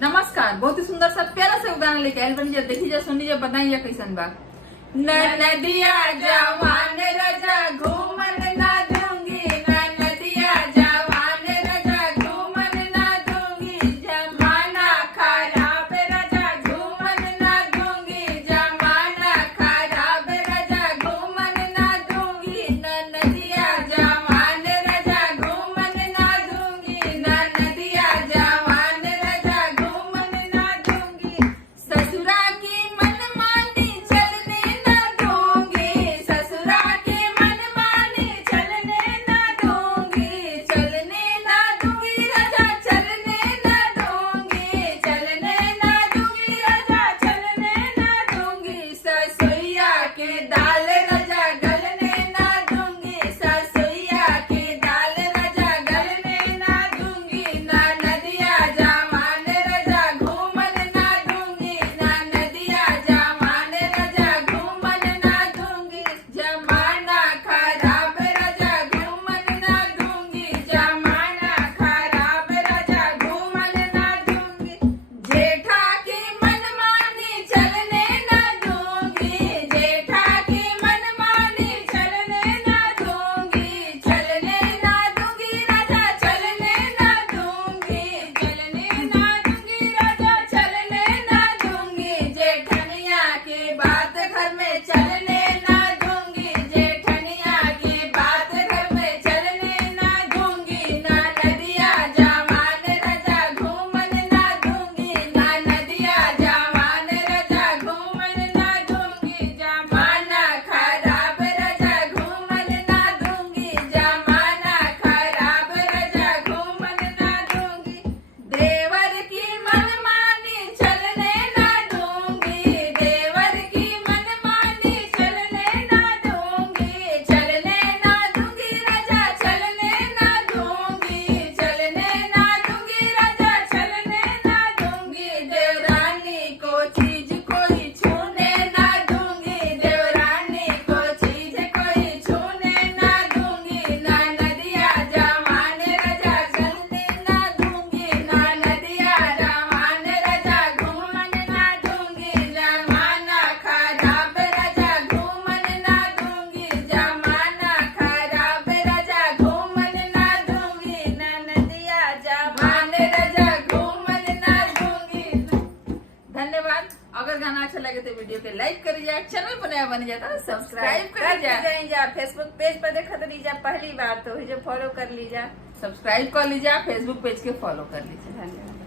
नमस्कार। बहुत ही सुंदर सा प्यारा सा गाना लेके आयल बन देखिए, सुनिए, बताइए कैसन बा। नदिया जवान रजा घूमन ना दूंगी, नदिया जवान रजा घूमन ना दूंगी, जमाना खराब रजा घूमन ना दूंगी, जमाना खराब रजा घूमन ना दूंगी, नदिया जवान रजा घूमन ना दूंगी, नदिया जवान रजा घूमन ना दूंगी, ससुरा की मनमानी चलने ना दूंगी, ससुरा की मनमानी चलने ना दूंगी, चलने ना दूंगी रजा चलने ना दूंगी, चलने ना दूंगी रजा चलने ना दूंगी, ससुइया के दाल रजा गलने ना दूंगी, ससुइया की दाल रजा गलने ना दूंगी, नदिया जवान रजा घूमन ना दूंगी, नदिया जवान रजा घूमन ना दूंगी, जमाना खराब रजा घूमन ना दूंगी, जमाना खराब रजा घूमन ना दूंगी, जेठा की मनमानी चलने ना दूंगी, जेठा की मनमानी चलने ना दूंगी, चलने ना दूंगी राजा चलने ना दूंगी, चलने ना दूंगी राजा चलने ना दूंगी, जेठनिया की बात घर में चलने ना दूंगी, जेठनिया की बात घर में चलने ना दूंगी, नदिया जवान रजा घूमन ना दूंगी, नदिया जवान रजा घूमन ना दूंगी, जमाना खराब रजा घूमन ना दूंगी, जमाना खराब रजा घूमन ना दूंगी, देवर की मनमानी चलने ना दूंगी, देवर की मनमानी चलने ना दूंगी, चलने ना दूंगी राजा चलने ना दूंगी, चलने ना दूंगी राजा चलने ना दूंगी, देवरानी को चीज कोई छूने ना दूंगी, देवरानी को चीज कोई छूने ना दूंगी, नदिया जवान रजा चलने ना दूंगी, नदिया जवान रजा घूमन ना दूंगी, जमाना खराब रजा घूमन ना दूंगी, जमाना खराब रजा घूमन ना दूंगी, नदिया जवान रजा घूमन ना दूंगी। धन्यवाद। अगर गाना अच्छा लगे तो वीडियो के लाइक कर जाए, चैनल पर नया बन जाता है सब्सक्राइब कर जाए, फेसबुक पेज पर देखा तो लीजिए पहली बार तो फॉलो कर लीजिए, सब्सक्राइब कर लीजिए, फेसबुक पेज के फॉलो कर लीजिए। धन्यवाद।